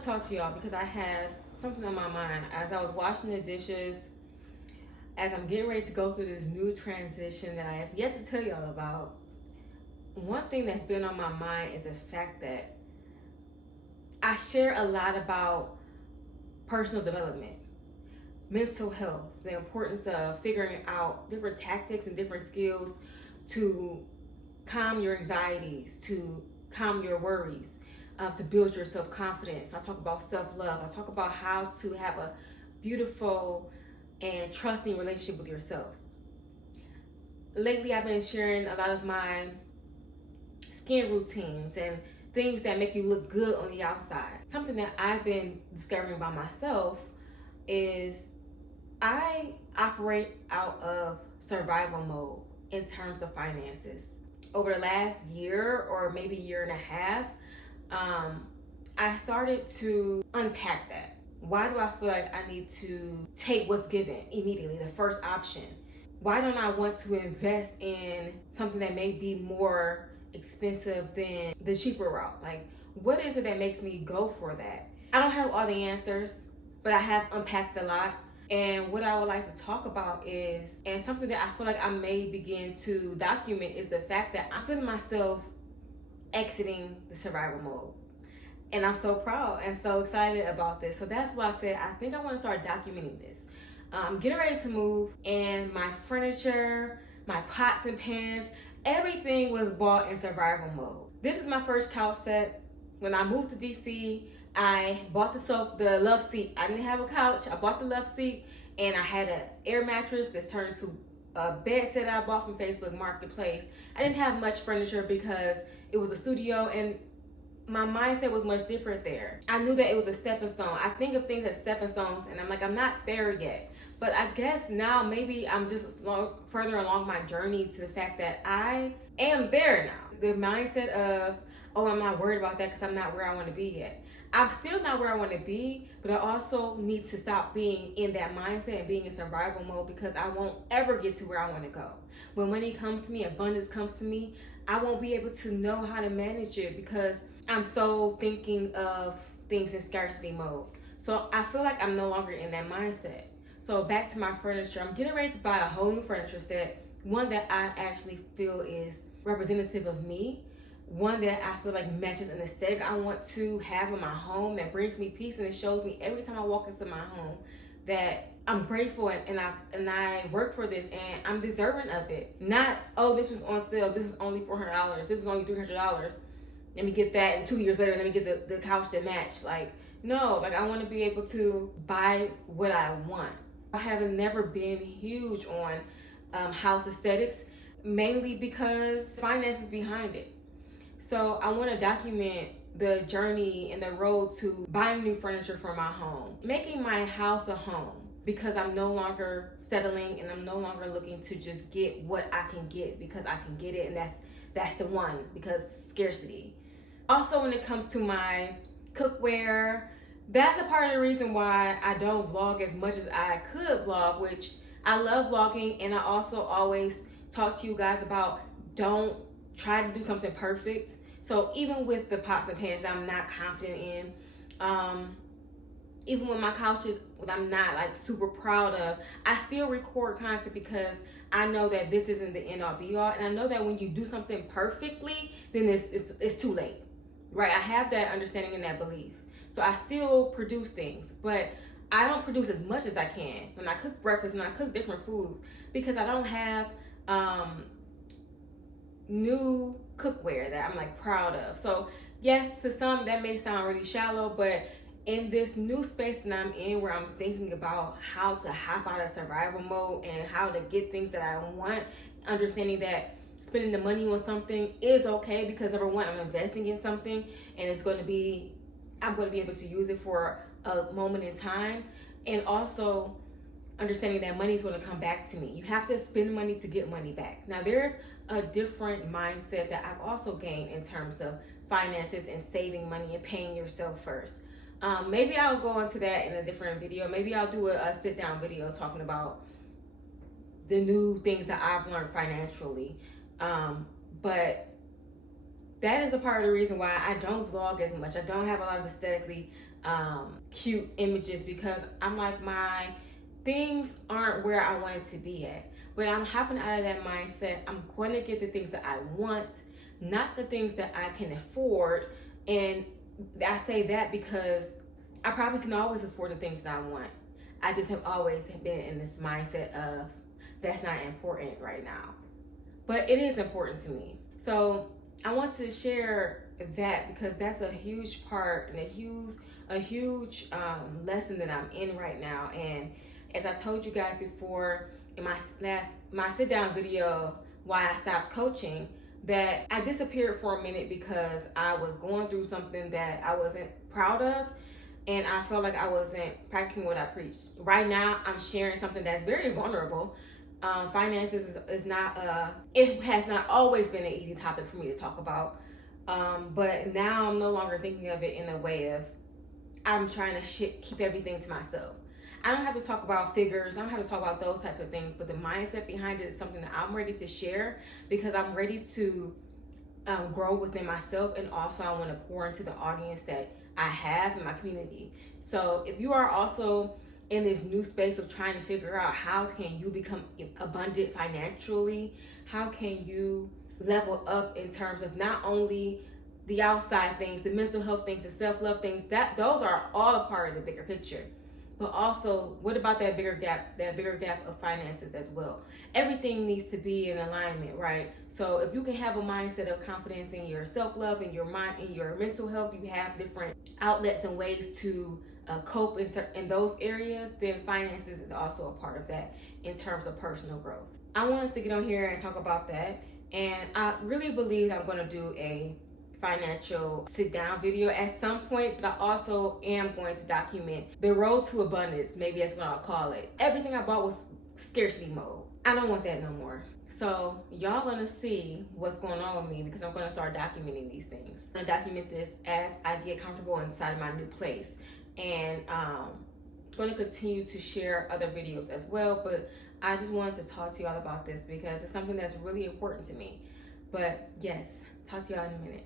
want to talk to y'all because I have something on my mind as I was washing the dishes, as I'm getting ready to go through this new transition that I have yet to tell y'all about. One thing that's been on my mind is the fact that I share a lot about personal development, mental health, the importance of figuring out different tactics and different skills to calm your anxieties, to calm your worries, to build your self-confidence. I talk about self-love. I talk about how to have a beautiful and trusting relationship with yourself. Lately, I've been sharing a lot of my skin routines and things that make you look good on the outside. Something that I've been discovering about myself is I operate out of survival mode in terms of finances. Over the last year or maybe year and a half, I started to unpack that. Why do I feel like I need to take what's given immediately, the first option? Why don't I want to invest in something that may be more expensive than the cheaper route? Like, what is it that makes me go for that? I don't have all the answers, but I have unpacked a lot. And what I would like to talk about is, and something that I feel like I may begin to document, is the fact that I'm feeling myself exiting the survival mode. And I'm so proud and so excited about this. So that's why I said I think I want to start documenting this. I'm getting ready to move, and my furniture, my pots and pans, everything was bought in survival mode. This is my first couch set. When I moved to DC, I bought the love seat. I didn't have a couch. I bought the love seat, and I had an air mattress that turned into a bed set I bought from Facebook Marketplace. I didn't have much furniture because it was a studio, and my mindset was much different there. I knew that it was a stepping stone. I think of things as stepping stones, and I'm like, I'm not there yet. But I guess now maybe I'm just further along my journey to the fact that I am there now. The mindset of, oh, I'm not worried about that because I'm not where I want to be yet. I'm still not where I want to be, but I also need to stop being in that mindset and being in survival mode, because I won't ever get to where I want to go. When money comes to me, abundance comes to me, I won't be able to know how to manage it because I'm so thinking of things in scarcity mode. So I feel like I'm no longer in that mindset. So back to my furniture, I'm getting ready to buy a whole new furniture set, one that I actually feel is representative of me, one that I feel like matches an aesthetic I want to have in my home, that brings me peace, and it shows me every time I walk into my home that I'm grateful and I work for this and I'm deserving of it. Not, oh, this was on sale, this is only $400, this is only $300. Let me get that, and 2 years later, let me get the couch that match. Like, no, like I want to be able to buy what I want. I have never been huge on house aesthetics, mainly because finance is behind it. So I want to document the journey and the road to buying new furniture for my home, making my house a home, because I'm no longer settling and I'm no longer looking to just get what I can get because I can get it, and that's the one, because scarcity. Also, when it comes to my cookware, that's a part of the reason why I don't vlog as much as I could vlog, which I love vlogging, and I also always talk to you guys about don't try to do something perfect. So even with the pots and pans I'm not confident in, even with my couches that I'm not like super proud of, I still record content because I know that this isn't the end all be all, and I know that when you do something perfectly, then it's too late, right? I have that understanding and that belief. So I still produce things, but I don't produce as much as I can when I cook breakfast, when I cook different foods, because I don't have new cookware that I'm like proud of. So yes, to some that may sound really shallow, but in this new space that I'm in, where I'm thinking about how to hop out of survival mode and how to get things that I want, understanding that spending the money on something is okay, because number one, I'm investing in something and I'm going to be able to use it for a moment in time, and also understanding that money is going to come back to me. You have to spend money to get money back. Now, there's a different mindset that I've also gained in terms of finances and saving money and paying yourself first. Maybe I'll go into that in a different video. Maybe I'll do a sit-down video talking about the new things that I've learned financially. But that is a part of the reason why I don't vlog as much. I don't have a lot of aesthetically cute images, because I'm like, my things aren't where I want it to be at. But I'm hopping out of that mindset. I'm going to get the things that I want, not the things that I can afford. And I say that because I probably can always afford the things that I want. I just have always been in this mindset of that's not important right now. But it is important to me. So I want to share that because that's a huge part and a huge lesson that I'm in right now. And as I told you guys before in my sit down video, why I stopped coaching, that I disappeared for a minute because I was going through something that I wasn't proud of, and I felt like I wasn't practicing what I preached. Right now, I'm sharing something that's very vulnerable. Finances is not it has not always been an easy topic for me to talk about, but now I'm no longer thinking of it in a way of I'm trying to keep everything to myself. I don't have to talk about figures. I don't have to talk about those types of things, but the mindset behind it is something that I'm ready to share, because I'm ready to grow within myself, and also I want to pour into the audience that I have in my community. So if you are also in this new space of trying to figure out how can you become abundant financially, how can you level up in terms of not only the outside things, the mental health things, the self-love things, that those are all a part of the bigger picture. But also, what about that bigger gap of finances as well? Everything needs to be in alignment, right? So if you can have a mindset of confidence in your self-love and your mind and your mental health, you have different outlets and ways to cope in those areas, then finances is also a part of that in terms of personal growth. I wanted to get on here and talk about that, and I really believe I'm going to do a financial sit down video at some point, but I also am going to document the road to abundance. Maybe that's what I'll call it. Everything I bought was scarcity mode. I don't want that no more. So y'all gonna see what's going on with me, because I'm gonna start documenting these things. I'm gonna document this as I get comfortable inside of my new place, and going to continue to share other videos as well. But I just wanted to talk to y'all about this because it's something that's really important to me. But yes, talk to y'all in a minute.